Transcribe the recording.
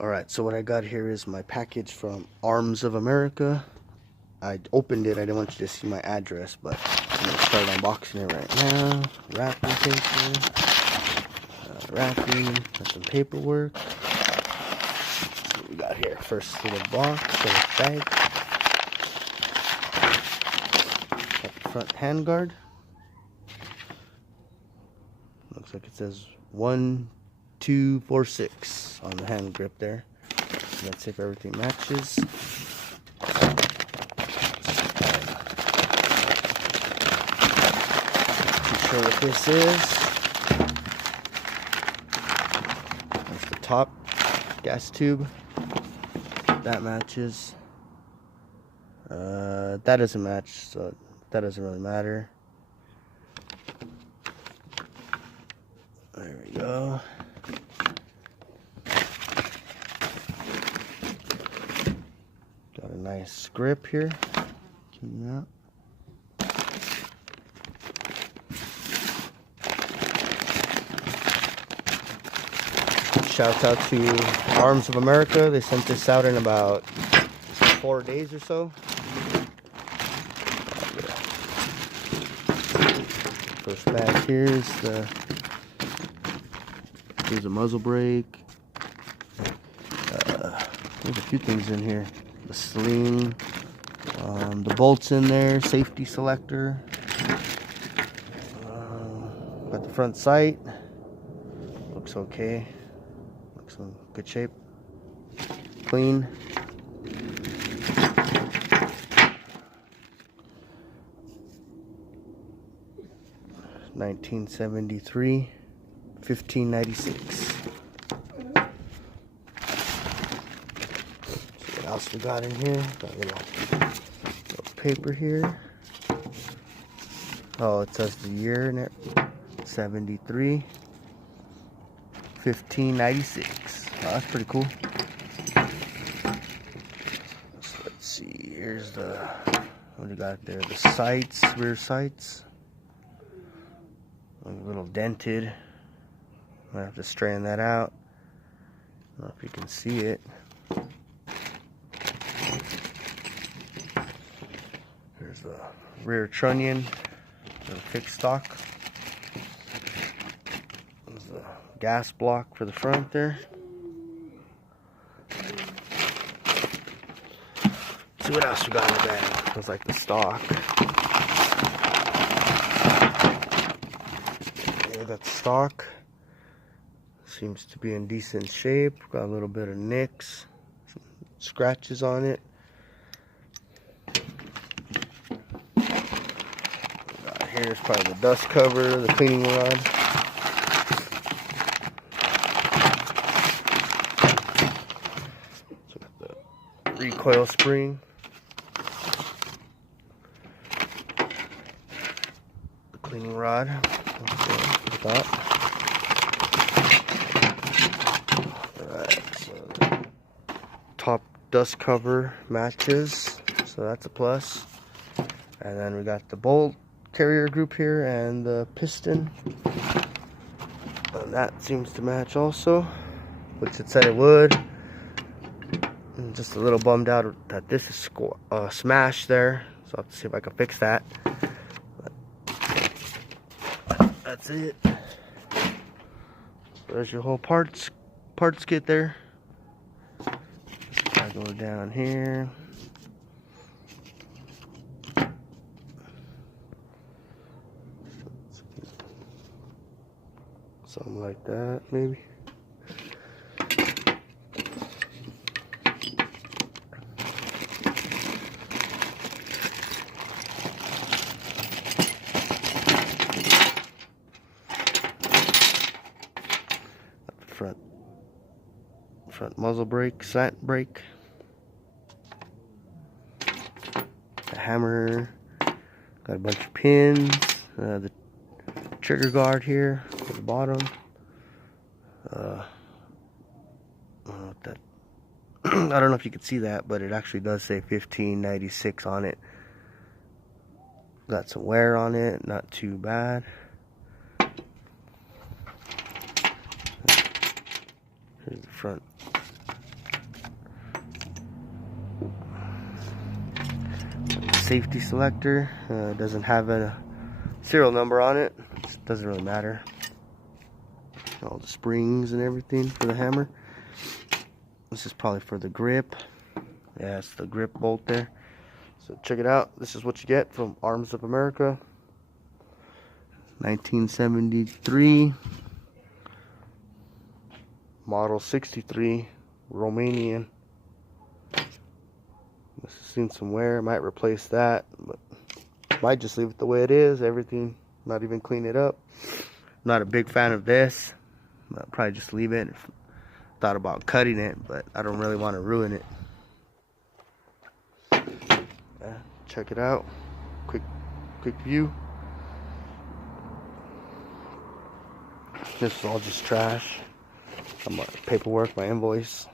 Alright, so what I got here is my package from Arms of America. I opened it, I didn't want you to see my address, but I'm going to start unboxing it right now. Wrapping paper, wrapping, got some paperwork. What we got here? First little box, little bag. Got the front handguard. Looks like it says 1246 on the hand grip there. Let's see if everything matches. Not sure what this is. That's the top gas tube. That matches. That doesn't match, so that doesn't really matter. There we go. Got a nice grip here. Coming out. Shout out to Arms of America. They sent this out in about 4 days or so. First bag here's a muzzle brake. There's a few things in here. The sling, the bolts in there, safety selector. Got the front sight. Looks okay. Looks in good shape. Clean. $1973, $15.96. What else we got in here? Got a little paper here. Oh, it says the year in it. 73, $15.96. Oh, that's pretty cool. So let's see. Here's the, what do you got there? The sights, rear sights. A little dented. I have to straighten that out. I don't know if you can see it. There's the rear trunnion, the fixed stock. There's the gas block for the front there. Let's see what else we got in the bag. Looks like the stock. That stock seems to be in decent shape. Got a little bit of nicks, some scratches on it. Here's probably the dust cover, the cleaning rod. So got the recoil spring. The cleaning rod. Alright, so top dust cover matches, so that's a plus. And then we got the bolt carrier group here and the piston, and that seems to match also, which it said it would. I'm just a little bummed out that this is smashed there, so I'll have to see if I can fix that. That's it. There's your whole parts kit there. I go down here. Something like that, maybe. Front muzzle brake, slant brake, the hammer, got a bunch of pins, the trigger guard here at the bottom. I don't know if that I don't know if you can see that, but it actually does say 1596 on it. Got some wear on it, not too bad. Here's the front safety selector. Doesn't have a serial number on it. It doesn't really matter. All the springs and everything for the hammer. This is probably for the grip. Yeah, it's the grip bolt there. So check it out. This is what you get from Arms of America. 1973. Model 63. Romanian. This has seen some wear. Might replace that, but might just leave it the way it is. Everything, not even clean it up. Not a big fan of this. I'll probably just leave it. Thought about cutting it, but I don't really want to ruin it. Check it out. Quick view. This is all just trash. My paperwork, my invoice.